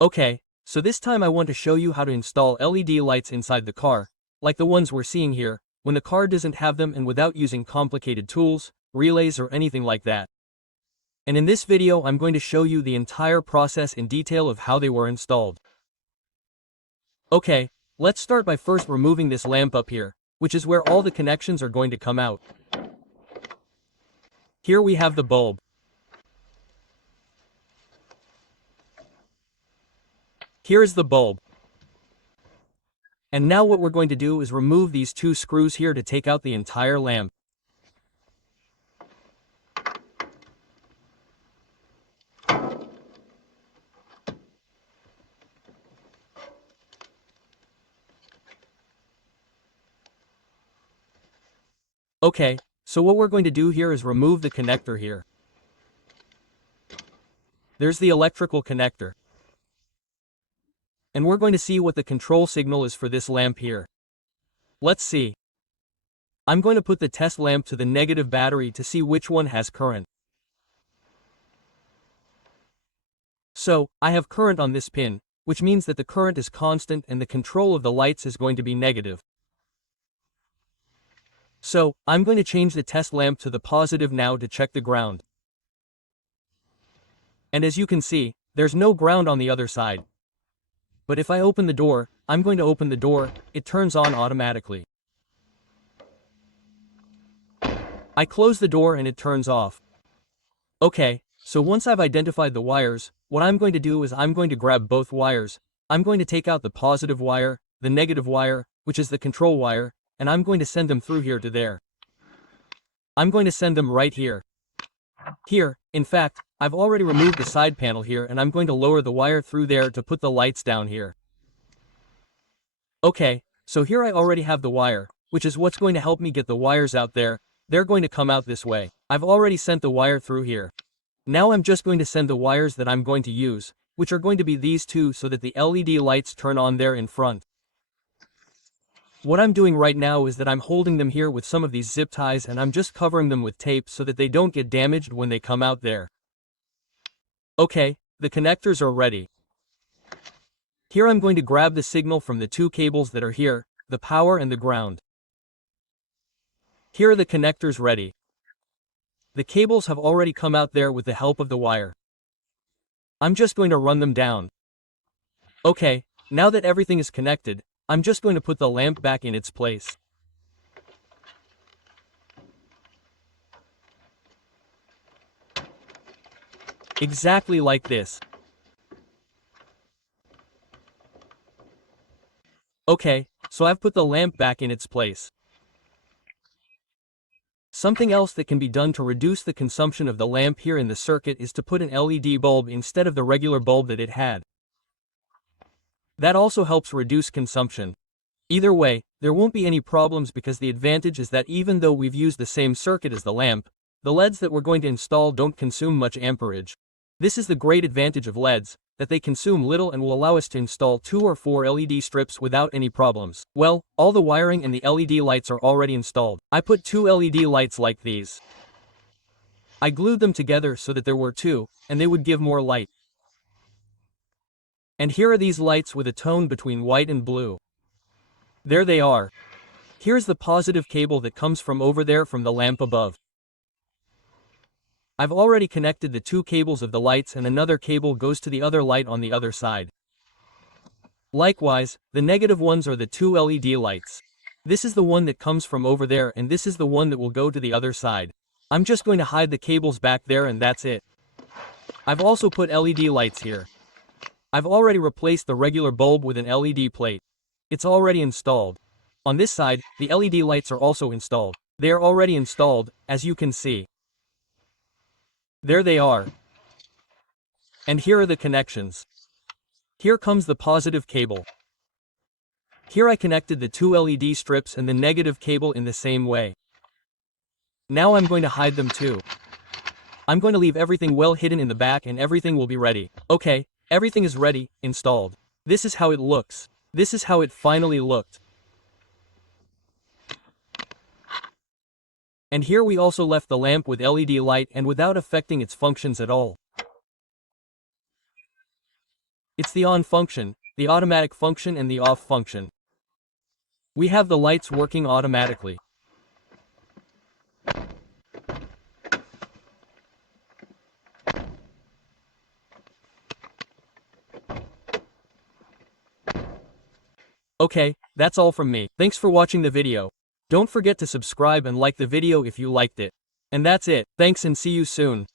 Okay, so this time I want to show you how to install LED lights inside the car, like the ones we're seeing here, when the car doesn't have them and without using complicated tools, relays or anything like that. And in this video I'm going to show you the entire process in detail of how they were installed. Okay, let's start by first removing this lamp up here, which is where all the connections are going to come out. Here we have the bulb. Here is the bulb. And now what we're going to do is remove these two screws here to take out the entire lamp. Okay, so what we're going to do here is remove the connector here. There's the electrical connector. And we're going to see what the control signal is for this lamp here. Let's see. I'm going to put the test lamp to the negative battery to see which one has current. So, I have current on this pin, which means that the current is constant and the control of the lights is going to be negative. So, I'm going to change the test lamp to the positive now to check the ground. And as you can see, there's no ground on the other side. But if I open the door, I'm going to open the door, it turns on automatically. I close the door and it turns off. Okay, so once I've identified the wires, what I'm going to do is I'm going to grab both wires. I'm going to take out the positive wire, the negative wire, which is the control wire, and I'm going to send them through here to there. I'm going to send them right here. Here, in fact, I've already removed the side panel here and I'm going to lower the wire through there to put the lights down here. Okay, so here I already have the wire, which is what's going to help me get the wires out there. They're going to come out this way. I've already sent the wire through here. Now I'm just going to send the wires that I'm going to use, which are going to be these two so that the LED lights turn on there in front. What I'm doing right now is that I'm holding them here with some of these zip ties and I'm just covering them with tape so that they don't get damaged when they come out there. Okay, the connectors are ready. Here I'm going to grab the signal from the two cables that are here, the power and the ground. Here are the connectors ready. The cables have already come out there with the help of the wire. I'm just going to run them down. Okay, now that everything is connected, I'm just going to put the lamp back in its place. Exactly like this. Okay, so I've put the lamp back in its place. Something else that can be done to reduce the consumption of the lamp here in the circuit is to put an LED bulb instead of the regular bulb that it had. That also helps reduce consumption. Either way, there won't be any problems because the advantage is that even though we've used the same circuit as the lamp, the LEDs that we're going to install don't consume much amperage. This is the great advantage of LEDs, that they consume little and will allow us to install 2 or 4 LED strips without any problems. Well, all the wiring and the LED lights are already installed. I put 2 LED lights like these. I glued them together so that there were 2, and they would give more light. And here are these lights with a tone between white and blue. There they are. Here's the positive cable that comes from over there from the lamp above. I've already connected the 2 cables of the lights and another cable goes to the other light on the other side. Likewise, the negative ones are the 2 LED lights. This is the one that comes from over there and this is the one that will go to the other side. I'm just going to hide the cables back there and that's it. I've also put LED lights here. I've already replaced the regular bulb with an LED plate. It's already installed. On this side, the LED lights are also installed. They are already installed, as you can see. There they are. And here are the connections. Here comes the positive cable. Here I connected the 2 LED strips and the negative cable in the same way. Now I'm going to hide them too. I'm going to leave everything well hidden in the back and everything will be ready. Okay, everything is ready, installed. This is how it looks. This is how it finally looked. And here we also left the lamp with LED light and without affecting its functions at all. It's the on function, the automatic function and the off function. We have the lights working automatically. Okay, that's all from me. Thanks for watching the video. Don't forget to subscribe and like the video if you liked it. And that's it, thanks and see you soon.